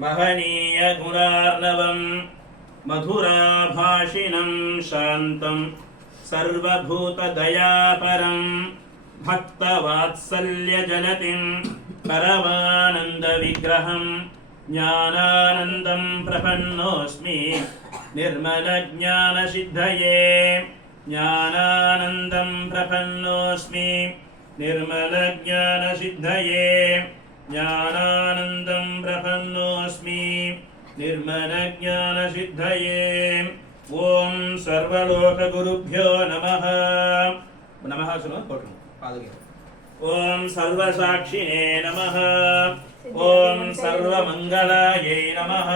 महनीय गुणार्णवं मधुराभाषिणं शान्तं सर्वभूतदयापरं भक्तवात्सल्यजलतिं परमानन्दविग्रहं ज्ञानानन्दं प्रपन्नोऽस्मि निर्मलज्ञानसिद्धये ज्ञानानन्दं प्रपन्नोऽस्मि निर्मलज्ञानसिद्धये ज्ञानानन्दं प्रपन्नोऽस्मि निर्मलज्ञानसिद्धये ओम सर्वलोकगुरुभ्यो नमः नमः सुनो ओम सर्वसाक्षिणे नमः ओम सर्वमंगलायै नमः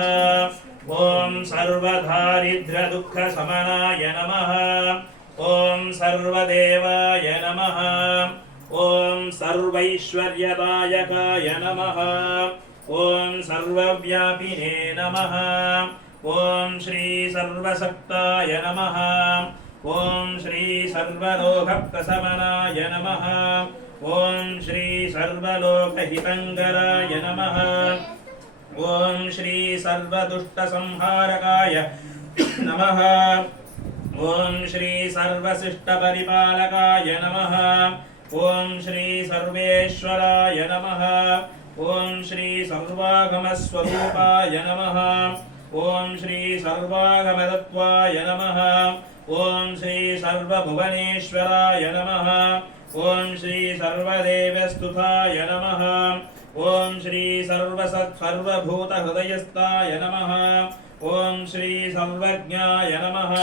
ओम सर्वदारिद्र्यदुःखशमनाय नमः ओम सर्वदेवाय नमः ओम सर्वैश्वर्यदायकाय नमः ओम सर्वव्यापिने नमः ओम श्री सर्वशक्ताय नमः ओम श्री सर्वलोकप्रशमनाय नमः ओम श्री सर्वलोकहितङ्कराय नमः ओम श्री सर्वदुष्टसंहारकाय नमः ओम श्री सर्वशिष्टपरिपालकाय नमः ओम श्री सर्वेश्वराय नमः ओम श्री सर्वागमस्वरूपाय नमः ओम श्री सर्वागमतत्वाय नमः ओम श्री सर्वभुवनेश्वराय नमः ओम श्री सर्वदेवस्तुताय नमः ओम श्री सर्वभूतहृदयस्थाय नमः ओम श्री सर्वज्ञाय नमः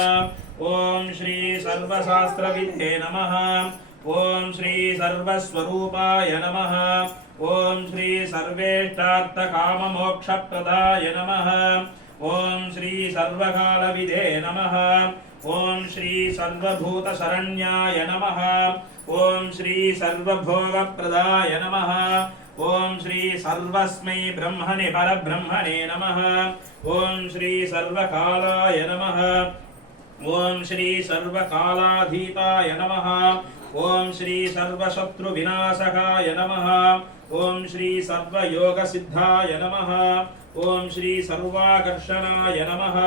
ओम श्री सर्वशास्त्रविदे नमः ओम श्री सर्वस्वरूपाय नमः ओम श्री सर्वेष्टार्थकाममोक्षप्रदाय नमः ओम श्री सर्वकालविदे नमः ओम श्री सर्वभूतशरण्याय नमः ओम श्री सर्वभोगप्रदाय नमः ओम श्री सर्वस्मै ब्रह्मणे परब्रह्मणे नमः ओम श्री सर्वकालाय नमः ओम श्री सर्वकालाधीताय नमः ओम श्री सर्वशत्रुविनाशकाय नमः ओम श्री सर्वयोगसिद्धाय नमः ओम श्री सर्वाकर्षणाय नमः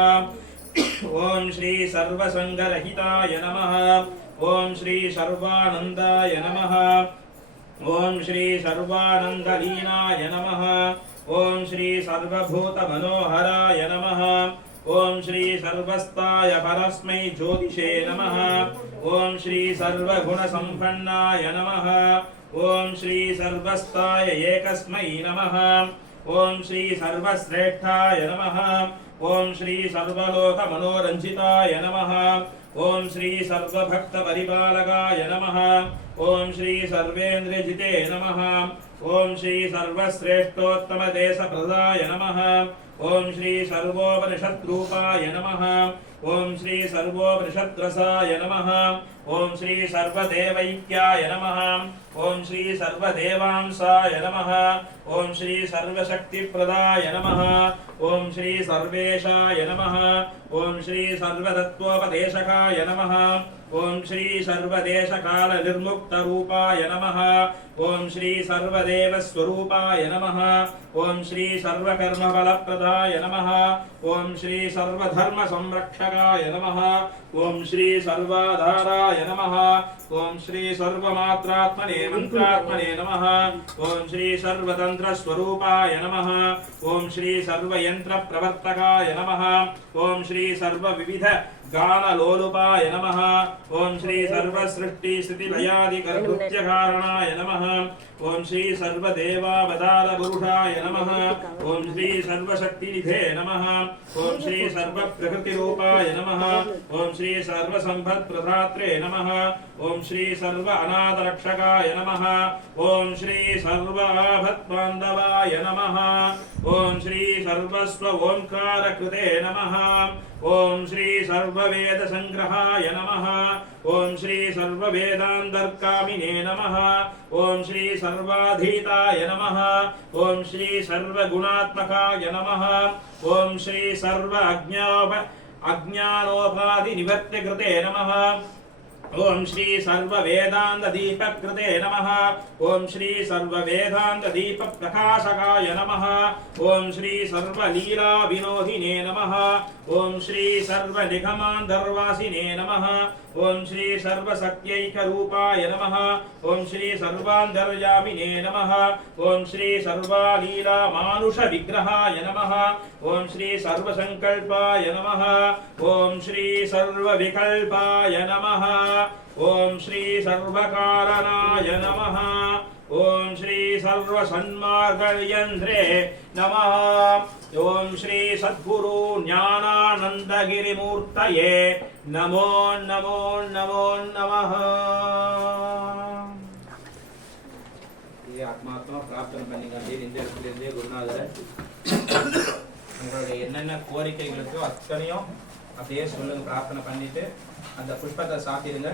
ओम श्री सर्वसंगरहिताय नमः ओम श्री सर्वानंदाय नमः ओम श्री सर्वानंदलीनाय नमः ओम श्री सर्वभूतमनोहराय नमः ओम श्री सर्वस्ताय परस्मै ज्योतिषे नमः ओम श्री सर्वगुणसम्पन्नाय नमः ओम श्री सर्वस्ताय एकस्मै नमः ओम श्री सर्वश्रेष्ठाय नमः ओम श्री सर्वलोकमनोरञ्जिताय नमः ओम श्री सर्वभक्तपरिपालकाय नमः ओम श्री सर्वेन्द्रजिते नमः ओम श्री सर्वश्रेष्ठोत्तमदेशप्रदाय नमः ओम श्री सर्वोपनिषद्रूपाय नमः ओम श्री सर्वोपनिषद्रसाय नमः ओम श्री सर्वदेवैक्याय नमः ओम श्री सर्वदेवांसाय नमः ओम श्री सर्वशक्तिप्रदाय नमः ओम श्री सर्वेशाय नमः ओम श्री सर्वतत्त्वोपदेशकाय नमः ओम श्री सर्वदेशकालनिर्मुक्तरूपाय नमः ओम श्री सर्वदेवस्वरूपाय नमः ओम श्री सर्वकर्मफलप्रदाय नमः ओम श्री सर्वधर्मसंरक्षकाय नमः ओम श्री सर्वाधाराय नमः ओम श्री सर्वमात्रात्मने मंत्रात्मने नमः ओम श्री सर्वतंत्रस्वरूपाय नमः ओम श्री सर्वयंत्रप्रवर्तकाय नमः ओम श्री सर्वविविध गानलोलुपाय नमः ओम श्री सर्वसृष्टिस्थितिलयादिकर्तृत्यकारणाय नमः ओम श्री सर्वदेवावतारपुरुषाय नमः ओम श्री सर्वशक्तिनिधे नमः ओम श्री सर्वप्रकृतिरूपाय नमः ओम श्री सर्वसम्पत्प्रदात्रे नमः ओम श्री सर्व अनाथरक्षकाय नमः ओम श्री सर्वाभक्तबान्धवाय नमः ओम श्री सर्वस्व ओंकारकृते नमः ओम श्री सर्ववेदसंग्रहाय नमः ओम श्री सर्ववेदान्तर्कामिने नमः ओम श्री सर्वाधीताय नमः ओम श्री सर्वगुणात्मकाय नमः ओम श्री सर्व अज्ञानोपाधिनिवर्त्यकृते नमः ओम श्री सर्व वेदांत दीप कृते नमः। ओम श्री सर्व वेदांत दीप प्रकाशकाय नमः। ओम श्री सर्व लीला विनोदिने नमः। ओम श्री सर्व निगमांतर्वासिने नमः। ओम श्री सर्व सत्यैक रूपाय नमः। ओम श्री सर्वांतर्यामिने नमः। ओम श्री सर्वालीला मानुष विग्रहाय नमः। ओम श्री सर्व संकल्पाय नमः। ओम श्री सर्व विकल्पाय नमः। ओम श्री सर्वकारणाय नमः। ओम श्री सर्व सन्मार्गयंत्रे नमः। ओम श्री सद्गुरु ज्ञानानंदगिरिमूर्तये नमो नमो नमो नमः। ये आत्मात्मा प्रार्थना பண்ணிங்க இந்த இடத்துல இருந்தே குருநாதர் உங்களுடைய என்னென்ன கோரிக்கைகள் இருக்கோ அத்தனையும் அப்படியே சொல்லுங்க பிரார்த்தனை பண்ணிட்டு அந்த புஷ்பத்தை சாத்திடுங்க.